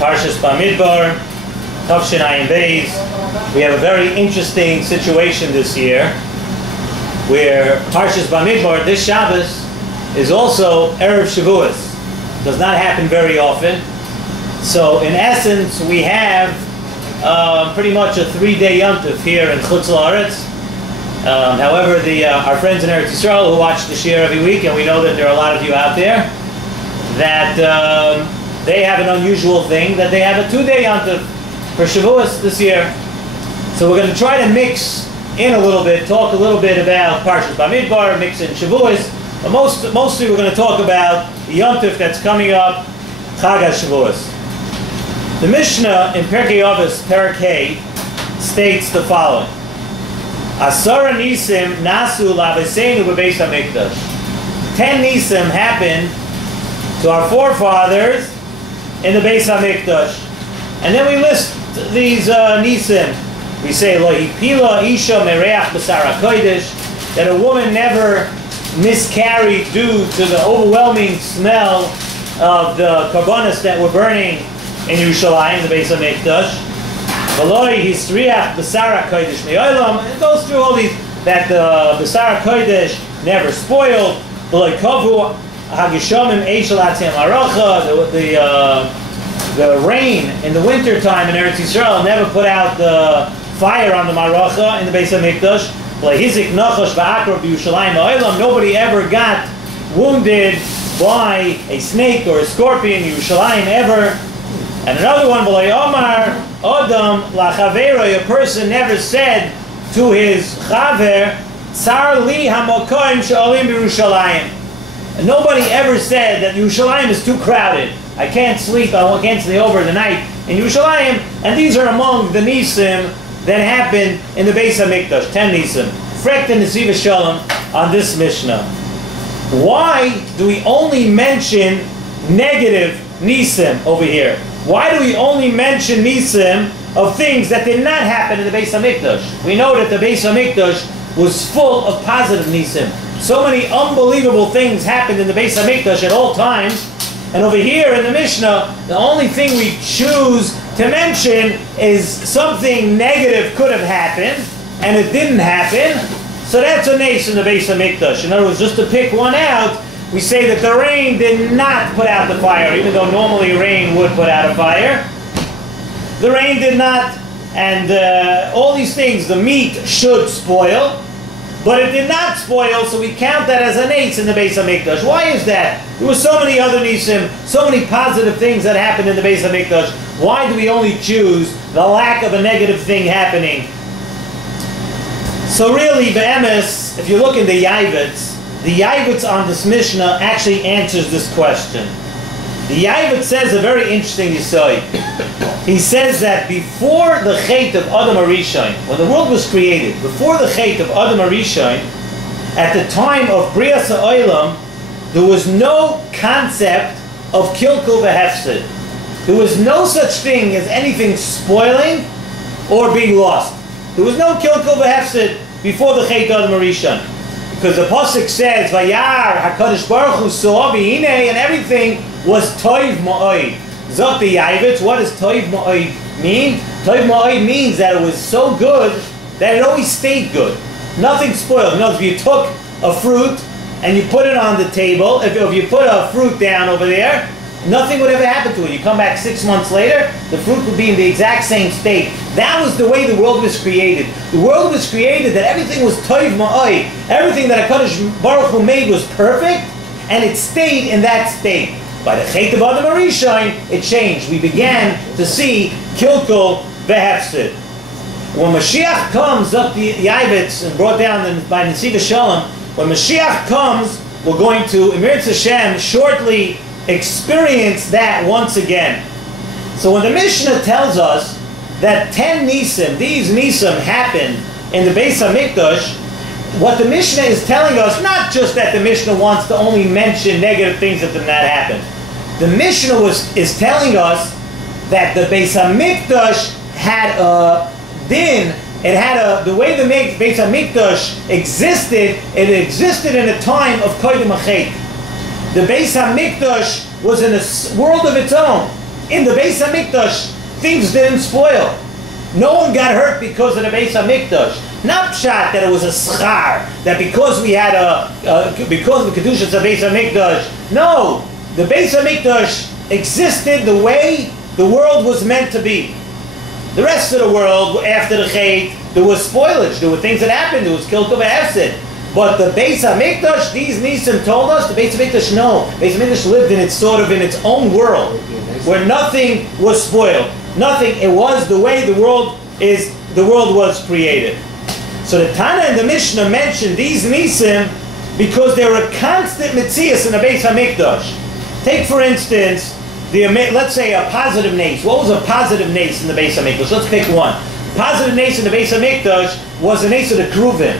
Parshas Bamidbar, Tavshin Ayin Beis. We have a very interesting situation this year where Parshas Bamidbar, this Shabbos, is also Erev Shavuos. Does not happen very often. So in essence, we have pretty much a 3-day Yom Tov here in Chutz La'aretz. However, our friends in Eretz Yisrael who watch the Shiur every week, and we know that there are a lot of you out there, that they have an unusual thing, that they have a 2-day Yom Tov for Shavuos this year. So we're going to try to mix in a little bit, talk a little bit about Parshas Bamidbar, mix in Shavuos, but mostly we're going to talk about the Yom Tov that's coming up, Chag HaShavuos. The Mishnah in Perkei Avos, Perek Hey, states the following: Asara Nisim Nasu Laveseinu Bebeis HaMikdash. 10 Nisim happened to our forefathers in the Beis HaMikdash. And then we list these Nisim. We say, Lo Hipila Isha Mereach B'Sar HaKodesh, that a woman never miscarried due to the overwhelming smell of the karbonos that were burning in Yerushalayim, the Beis HaMikdash. V'loi Hisriach B'Sar HaKodesh Me'olam. It goes through all these, that the B'Sar HaKodesh never spoiled. V'loi Kovu Hagishamim Eishel Atzim Aracha. The rain in the winter time in Eretz Yisrael never put out the fire on the Maracha in the Beis HaMikdash. Hizik Nachash V'Akra B'Yushalayim Ha'olam. Nobody ever got wounded by a snake or a scorpion in Yerushalayim ever. And another one, V'Lo Yomar Adam L'Chavero. A person never said to his Chaver, Tsar Li HaMokoim She'olim B'Yerushalayim. And nobody ever said that Yerushalayim is too crowded. I can't sleep, I can't stay over the night in Yerushalayim. And these are among the Nisim that happened in the Beis HaMikdash, 10 Nisim. Frek the Nesivas Shalom on this Mishnah. Why do we only mention negative Nisim over here? Why do we only mention Nisim of things that did not happen in the Beis HaMikdash? We know that the Beis HaMikdash was full of positive Nisim. So many unbelievable things happened in the Beis HaMikdash at all times. And over here in the Mishnah, the only thing we choose to mention is something negative could have happened, and it didn't happen. So that's a nace in the Beis HaMikdash. In other words, just to pick one out, we say that the rain did not put out the fire, even though normally rain would put out a fire. The rain did not, and all these things, the meat should spoil, but it did not spoil, so we count that as a nace in the Beis HaMikdash. Why is that? There were so many other nisim, so many positive things that happened in the Beis HaMikdash. Why do we only choose the lack of a negative thing happening? So really, be'emes, if you look in the Yavitz on this Mishnah actually answers this question. The Yavitz says a very interesting yesod. He says that before the Chet of Adam HaRishon, when the world was created, before the Chet of Adam HaRishon, at the time of Brias HaOlam, there was no concept of kilkul v'hefsid. There was no such thing as anything spoiling or being lost. There was no kilkul v'hefsid before the Chet of Adam HaRishon. Because the Pasuk says, Vayar HaKadosh Baruch Hu saw b'hinei, and everything was toiv ma'od. Zot the Yavitz, what does toiv ma'od mean? Toiv ma'od means that it was so good that it always stayed good. Nothing spoiled. You know, if you took a fruit and you put it on the table, if you put a fruit down over there, nothing would ever happen to it. You come back 6 months later, the fruit would be in the exact same state. That was the way the world was created. The world was created that everything was toiv ma'od. Everything that HaKadosh Baruch Hu made was perfect, and it stayed in that state. By the Chet of Adam HaRishon, it changed. We began to see kilkul v'hefsid. When Mashiach comes, up the Yavitz and brought down by Nesivas Shalom, when Mashiach comes, we're going to, Emir Hashem, shortly experience that once again. So when the Mishnah tells us that 10 Nisim, these Nisim happened in the Beis HaMikdash, what the Mishnah is telling us, not just that the Mishnah wants to only mention negative things that did not happen. The Mishnah is telling us that the Beis HaMikdash had a din, it had the way the Beis HaMikdash existed, it existed in a time of Kodim HaChet. The Beis HaMikdash was in a world of its own. in the Beis HaMikdash, things didn't spoil. No one got hurt because of the Beis HaMikdash. Not pshat that it was a schar, that because we had because of the Kedushas of Beis HaMikdash. No, the Beis HaMikdash existed the way the world was meant to be. The rest of the world, after the Chet, there was spoilage, there were things that happened, there was kilkul v'hefsid. But the Beis HaMikdash, these Nisim told us, the Beis HaMikdash, no. Beis HaMikdash lived in its sort of in its own world, where nothing was spoiled. Nothing, it was the way the world was created. So the Tana and the Mishnah mentioned these Nisim because they were a constant Metzias in the Beis HaMikdash. Take for instance, let's say a positive nace. What was a positive nace in the Beis HaMikdash? Let's pick one. Positive nace in the Beis HaMikdash was the nace of the Keruvim.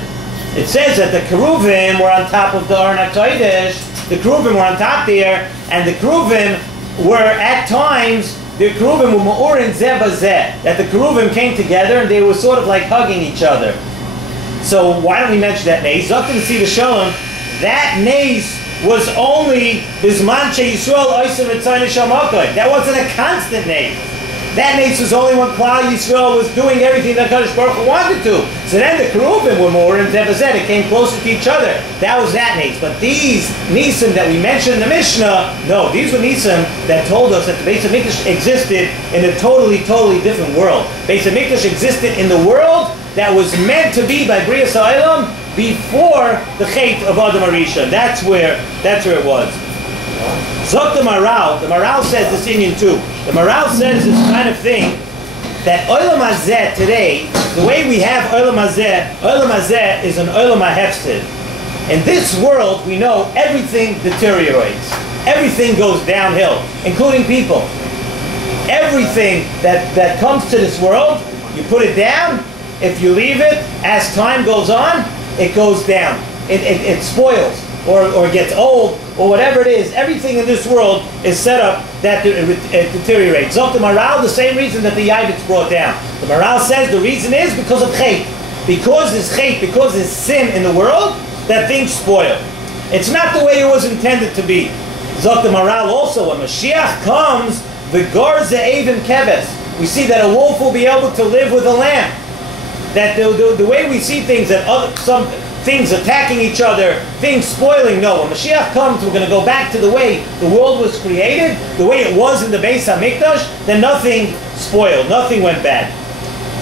It says that the Keruvim were on top of the Aron HaKodesh. The Keruvim were on top there, and the Keruvim were at times, the Keruvim were Ma'urin Zeh Bazeh, that the Keruvim came together and they were sort of like hugging each other. So why don't we mention that nace? Up to the Nesivas Shalom, that nace was only Bizman She Yisrael Oisem Etzayin Shamakoi. That wasn't a constant nace. That nace was only when Klal Yisrael was doing everything that Kadosh Baruch Hu wanted to. So then the Keruvim were more in Zebazet. It came closer to each other. That was that nace. But these Nisim that we mentioned in the Mishnah, no, these were Nisim that told us that the Beis HaMikdash existed in a totally, totally different world. Beis HaMikdash existed in the world that was meant to be by Brias HaOlam before the Chet of Adam Arisha. That's where it was. Zok the Maral says this Indian too. The Maral says this kind of thing, that Olam Hazeh today, the way we have Olam Hazeh is an Olam HaHefsid. In this world, we know everything deteriorates. Everything goes downhill, including people. Everything that comes to this world, you put it down, if you leave it, as time goes on, it goes down. It spoils. Or gets old, or whatever it is. Everything in this world is set up that it deteriorates. Zok the Maral, the same reason that the Yavit's brought down. The Maral says the reason is because of Chet. Because there's Chet, because there's sin in the world, that things spoil. It's not the way it was intended to be. Zok the Maral also, when Mashiach comes, the Garza Avim Keves, we see that a wolf will be able to live with a lamb. That the way we see things, that some things attacking each other, things spoiling. No, when Mashiach comes, we're going to go back to the way the world was created, the way it was in the Beis HaMikdash, then nothing spoiled, nothing went bad.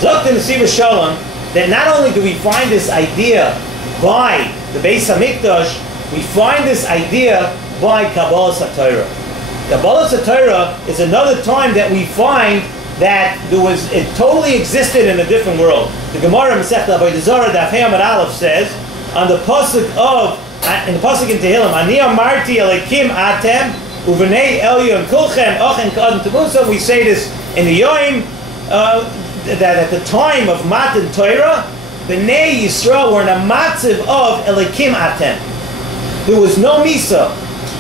Zok the Nesivas Shalom, that not only do we find this idea by the Beis HaMikdash, we find this idea by Kabbalas HaTorah. Kabbalas HaTorah is another time that we find that it totally existed in a different world. The Gemara Masechta Avodah Zarah Daf Hey Amud Aleph says, on the pasuk in Tehillim, Ani Amarti Elikim Atem Uvenei Elyon Kulchem Ochen Ka'adam Tabusa. We say this in the Yom that at the time of Matan Torah, Bnei Yisrael were in a matziv of Elikim Atem. There was no Misa.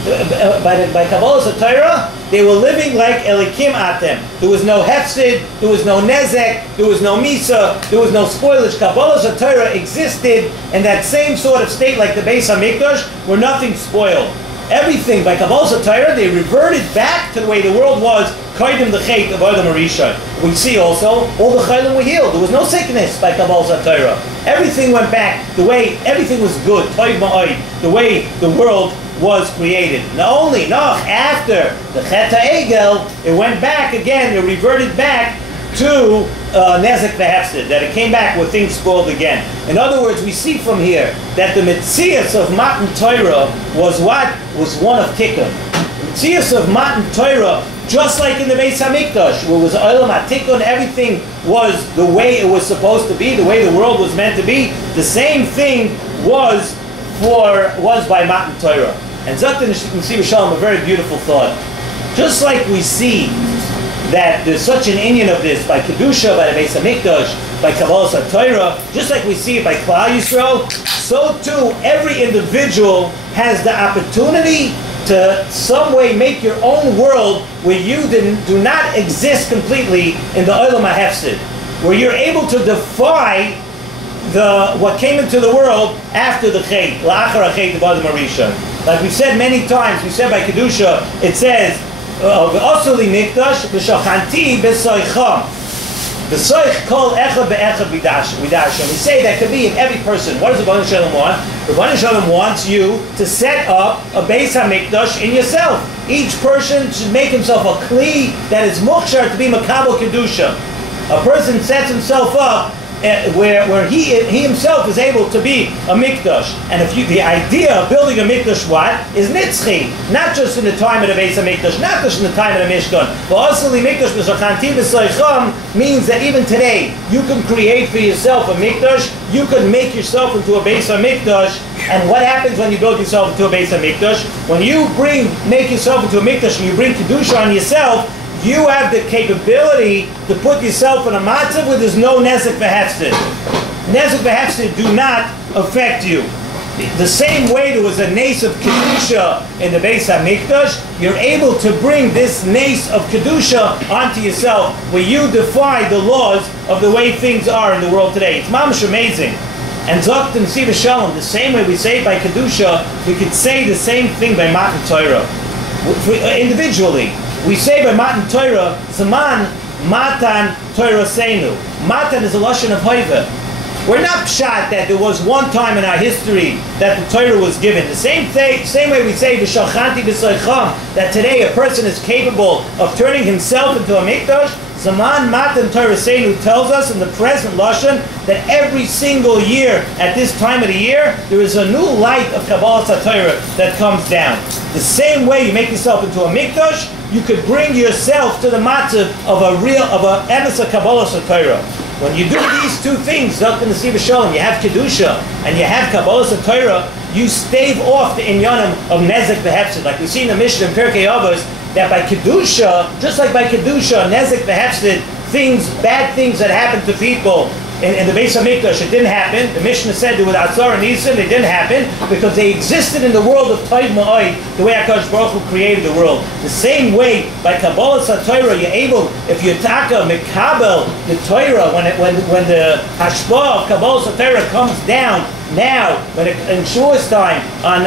By Kabbalas HaTorah, they were living like Elikim Atem. There was no Hefsid, there was no Nezek, there was no Misa, there was no spoilage. Kabbalas HaTorah existed in that same sort of state like the Beis HaMikdash, where nothing spoiled. Everything, by Kabbalas HaTorah, they reverted back to the way the world was, Kaidim the Chet of Adam Arisha. We see also, all the Chaylim were healed. There was no sickness by Kabbalas HaTorah. Everything went back, the way, everything was good, Toiv Ma'od, the way the world was created. After the Chet HaEgel, it went back again, it reverted back to Nezek v'Hefsid, that it came back where things spoiled again. In other words, we see from here that the Metzias of Matan Torah was one of Tikkun. The Metzias of Matan Torah, just like in the Beis HaMikdash, where it was Olam HaTikkun, everything was the way it was supposed to be, the way the world was meant to be. The same thing was by Matan Torah. And Zok the Nesivas Shalom, a very beautiful thought. Just like we see that there's such an inyan of this by Kedusha, by the Beis HaMikdash, by Kabbalas HaTorah, just like we see it by Klal Yisrael, so too every individual has the opportunity to some way make your own world where you do not exist completely in the Olam HaHefsid, where you're able to defy what came into the world after the Chet, La'achar HaChet of Adam Arisha. Like we've said many times, we said by Kedusha, it says V'osuli mikdash v'shachanti b'soicham. B'soich kol echad be'echad v'dashim. We say that could be in every person. What does the Rebbeinu Shalom want? The Rebbeinu Shalom wants you to set up a Beis HaMikdash in yourself. Each person should make himself a kli that is mukshar to be makabel kedusha. A person sets himself up where he himself is able to be a mikdash. And the idea of building a mikdash is nitzchi, not just in the time of the Beis HaMikdash, not just in the time of the Mishkan, but also the mikdash b'sachanti b'soicham means that even today you can create for yourself a mikdash. You can make yourself into a Beis HaMikdash. And what happens when you build yourself into a Beis HaMikdash? When you make yourself into a mikdash and you bring kedusha on yourself, you have the capability to put yourself in a matzav where there's no nezek v'hefsid. Nezek v'hefsid do not affect you. The same way there was a nace of kedusha in the Beis HaMikdash, you're able to bring this nace of kedusha onto yourself, where you defy the laws of the way things are in the world today. It's mamash amazing. And Zok to Nesivas Shalom, the same way we say by kedusha, we could say the same thing by Matan Torah. Individually. We say by Matan Torah, Zaman Matan Torah Seinu. Matan is a lashon of hoiva. We're not pshat that there was one time in our history that the Torah was given. The same way we say v'shachanti b'soicham, that today a person is capable of turning himself into a mikdash. Zaman Matan Torah Seinu tells us in the present lashon that every single year at this time of the year there is a new light of Kabbalah Torah that comes down. The same way you make yourself into a mikdash, you could bring yourself to the matzav of a emes of Kabbalah Torah. When you do these two things, Dr. Nesivas Shalom, you have kedusha and you have Kabbalah Torah, you stave off the inyanim of nezek v'hefsid. Like we see in the Mishnah in Pirkei Avos, that by kedusha, just like by kedusha, nezek v'hefsid, bad things that happen to people in the Beis HaMikdash, it didn't happen. The Mishnah said there was Atzar and Nisan, they didn't happen because they existed in the world of Toiv Ma'od, the way HaKadosh Baruch Hu created the world. The same way, by Kabbalah Torah, you're able, if you taka Mekabel, the Torah, when the Hashpah of Kabbalah Torah comes down, now, in Shavuos time, on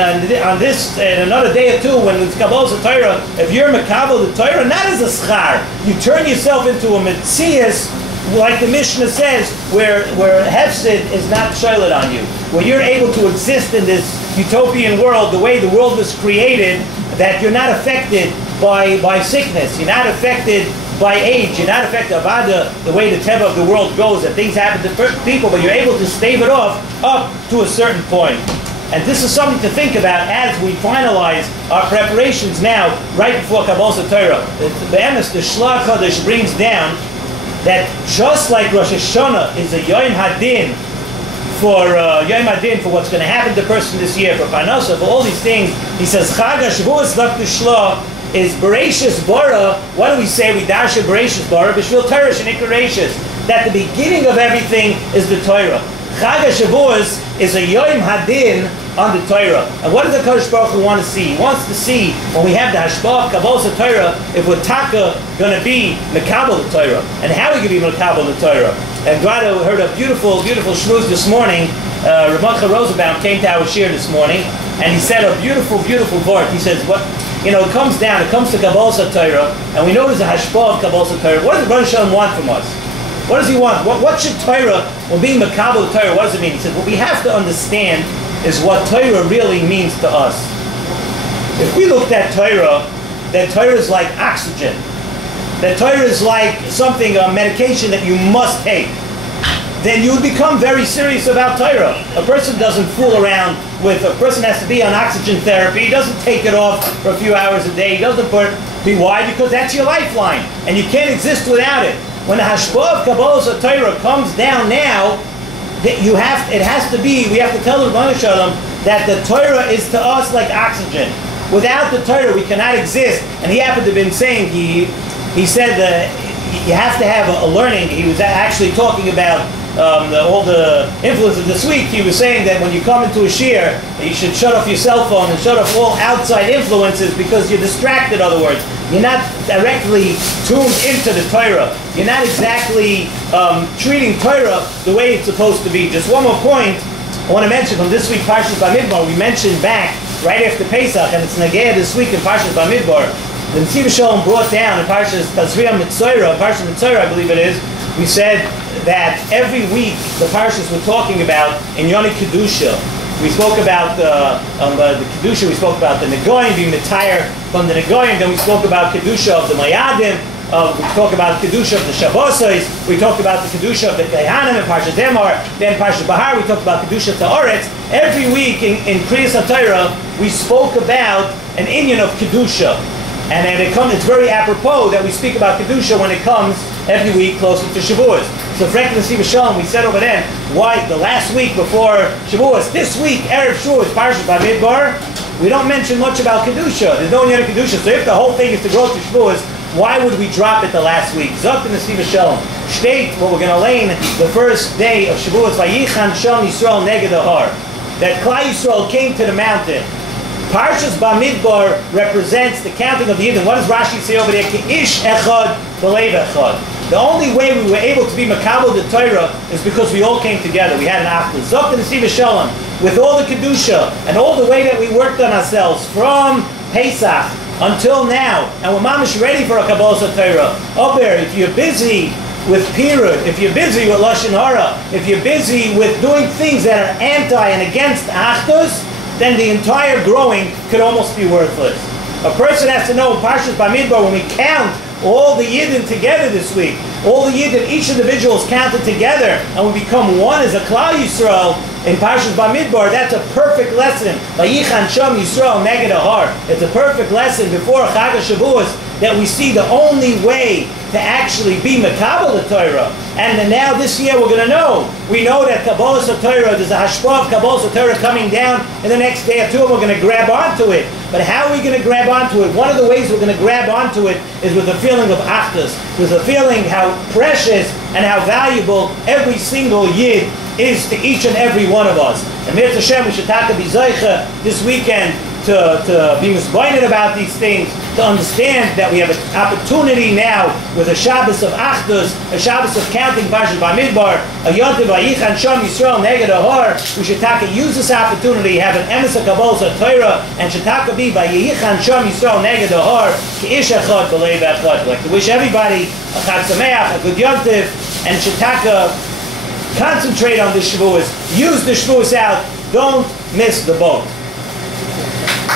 this, another day or two, when it's Kabbalah Torah, if you're Mekabel the Torah, not as a schar, you turn yourself into a Metzias, like the Mishnah says, where Hefsid is not shaylat on you, where you're able to exist in this utopian world, the way the world was created, that you're not affected by sickness, you're not affected by age, you're not affected by the way the teva of the world goes, that things happen to people, but you're able to stave it off up to a certain point. And this is something to think about as we finalize our preparations now, right before Kabbalah Torah. The emes, the Shlach Chodesh brings down that just like Rosh Hashanah is a Yom Hadin for what's going to happen to the person this year, for Parnasa, for all these things, he says Chag HaShavuos Dr. Shlah is Bereshis Bara. What do we say? We dash a Bereshis Bara, B'shvil Torah Shenikra Reishis. That the beginning of everything is the Torah. Chag HaShavuos is a Yom Hadin on the Torah. And what does the Kadosh Baruch Hu want to see? He wants to see, when we have the Hashpah of Kabbalah Torah, if we're taka going to be Mekabel the Torah, and how we can be Mekabel the Torah. And Grado heard a beautiful, beautiful shmuz this morning. Ramach Rosenbaum came to our shiur this morning, and he said a beautiful, beautiful word. He says, it comes to Kabbalah Torah, and we know there's a Hashpah of Kabbalah Torah. What does the Rebbeinu Shalom want from us? What does he want? What should Torah, when being Mekabel the Torah, what does it mean? He says, what we have to understand is what Torah really means to us. If we looked at Torah, then Torah is like oxygen. That Torah is like something, a medication that you must take. Then you would become very serious about Torah. A person doesn't fool around with, a person has to be on oxygen therapy. He doesn't take it off for a few hours a day. He doesn't why? Because that's your lifeline. And you can't exist without it. When the Hashpah of Kabbalah Torah comes down now, we have to tell the Rebbeinu Shalom that the Torah is to us like oxygen. Without the Torah, we cannot exist. And he happened to have been saying, he said that you have to have a learning. He was actually talking about all the influences this week. He was saying that when you come into a shiur, you should shut off your cell phone and shut off all outside influences because you're distracted, in other words. You're not directly tuned into the Torah. You're not exactly treating Torah the way it's supposed to be. Just one more point I want to mention from this week, Parshas Bamidbar. We mentioned back right after Pesach, and it's Nagea this week in Parshas Bamidbar. the Nesivas Shalom brought down in Parshas Tazriah Mitzorah, Parshas Mitzorah, I believe it is, we said that every week the Parshas were talking about in Yoni Kedusha. We spoke about the Kedusha, we spoke about the Negoyim, being Mitayr from the Negoyim, then we spoke about Kedusha of the Mayadim, we talked about Kedusha of the Shavuos, we talked about the Kedusha of the Kehanim in Parshat Emor, then Parshat Bahar, we talked about Kedusha of the Oretz. Every week in Kriyas HaTorah, we spoke about an inyan of Kedusha. And it's very apropos that we speak about Kedusha when it comes every week closer to Shavuos. So for Nesivas Shalom, we said over then, why the last week before Shavuos, this week, Erev Shavuos, Parshas Bamidbar, we don't mention much about Kedusha. There's no inyan of Kedusha. So if the whole thing is to grow to Shavuos, why would we drop it the last week? Zok Nesivas Shalom. State what we're going to lay in the first day of Shavuos, Vayichan Sham Yisrael Neged Har. That Klal Yisrael came to the mountain. Parshas Bamidbar represents the counting of the Yidden. What does Rashi say over there? Ish echad b'leiv echad. The only way we were able to be makabel the Torah is because we all came together. We had an achdus. Zok Nesivas Shalom, with all the kedusha and all the way that we worked on ourselves from Pesach until now, and we're mamish ready for a kabbalas Torah. Ober, if you're busy with pirud, if you're busy with lashon hara, if you're busy with doing things that are anti and against achdus, then the entire growing could almost be worthless. A person has to know, Parshas Bamidbar, when we count all the Yidden together this week, all the Yidden, each individual is counted together, and we become one as a Klal Yisrael in Parshas Bamidbar. That's a perfect lesson. Vayichan Sham Yisrael Neged Har. It's a perfect lesson before Chag HaShavuos that we see the only way to actually be Makabel the Torah. And then now this year we're going to know. We know that Kabbalas Torah, there's a hashpah of Kabbalas Torah coming down in the next day or two, and we're going to grab onto it. But how are we going to grab onto it? One of the ways we're going to grab onto it is with a feeling of achdus, with a feeling how precious and how valuable every single Yid is to each and every one of us. And Mir Hashem, we should talk to be Zeicha this weekend to be misguided about these things, to understand that we have an opportunity now with a Shabbos of Achdus, a Shabbos of counting Parshas Bamidbar, a Yontiv Vayichan Sham Yisrael Neged Har. We should use this opportunity, have an emes of Kabbalas Torah, and should be Vayichan Sham Yisrael Neged Har, Ki'ish Echad B'leiv Echad. I'd like to wish everybody a Chag Sameach, a good Yontiv, and should concentrate on the Shavuos, use the Shavuos out, don't miss the boat.